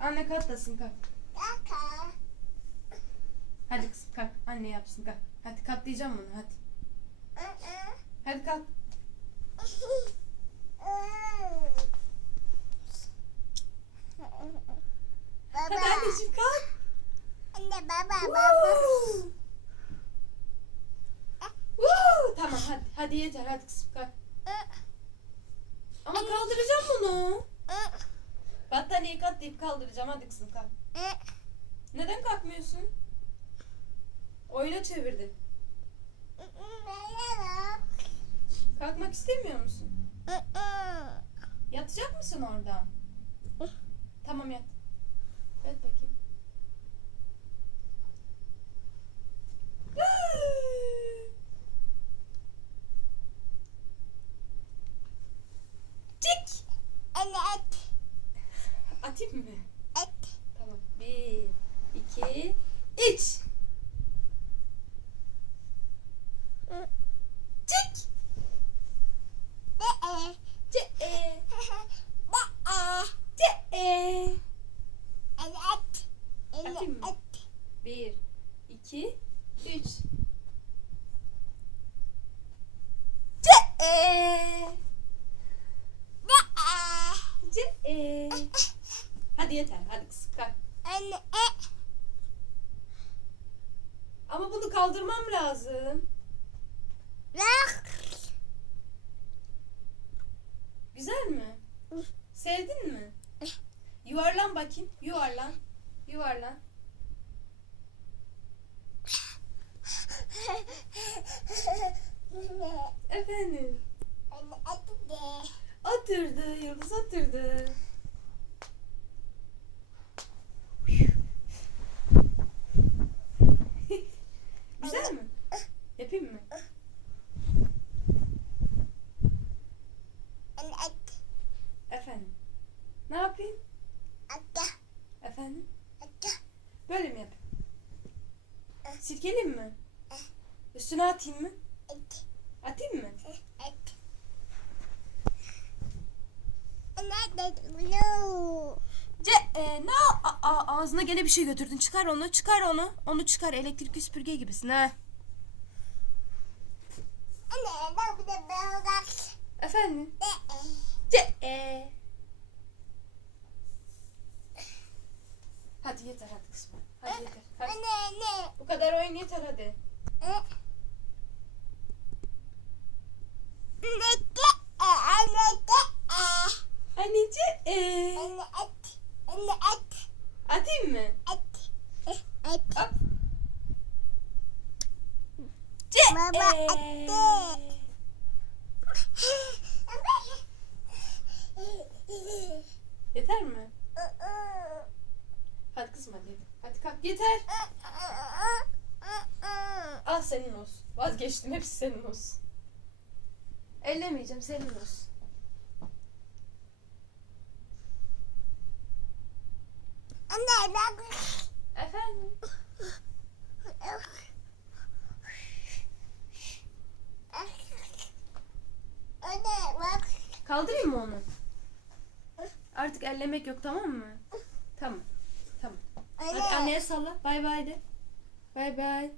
anne katlasın kalk. Hadi kızım kalk. Anne yapsın kalk. Hadi katlayacağım bunu hadi. Hadi kalk. Hadi Baba. anneciğim kalk. Anne baba baba. Woo! Woo! Tamam hadi. Hadi yeter hadi kızım kalk. Ama kaldıracağım bunu. Battaniyeyi katlayıp kaldıracağım hadi kızım kalk. Neden kalkmıyorsun? Oyuna çevirdin. Kalkmak istemiyor musun? Yatacak mısın orada? Tamam. Yat bakayım. Cik. Anne et. Atayım mı? Et. Tamam. Bir, iki, üç. Cik. Be. Cik. e, Be. Cik. e. Anne et. Anne Atayım mı? et. Bir, iki, üç. Cik. e. Be. E. Hadi yeter. Hadi kızım kalk. Anne et. Ama bunu kaldırmam lazım. Bak. Güzel mi? Sevdin mi? Yuvarlan bakayım. Yuvarlan. Yuvarlan. Efendim. Oturdu. Oturdu. Güzel mi? Yapayım mı? Efendim. Ne yapayım? Efendim. Böyle mi yapayım? Silkeleyeyim mi? Üstüne atayım mı? Atayım mı? Blue. Ce, e, ne a- a- ağzına gene bir şey götürdün. Çıkar onu, çıkar onu. Onu çıkar. Elektrikli süpürge gibisin ha. Anne ben bir de bak. Efendim? Be. Ce, e. Hadi yeter hadi kızım. Hadi yeter. Hadi. Anne anne. Bu kadar oyun yeter hadi. Anne de. Anne de. Anneci, e. Anne et. Atayım mı? Et. Et. Hop. Ce, Baba attı. Yeter mi? Hadi kızım hadi. Hadi kalk yeter. Al senin olsun. Vazgeçtim hepsi senin olsun. Ellemeyeceğim senin olsun. Anne bak. Efendim? Anne bak. Kaldırayım mı onu? Artık ellemek yok tamam mı? Tamam. Tamam. Hadi Anne. anneye salla. Bay bay de. Bay bay.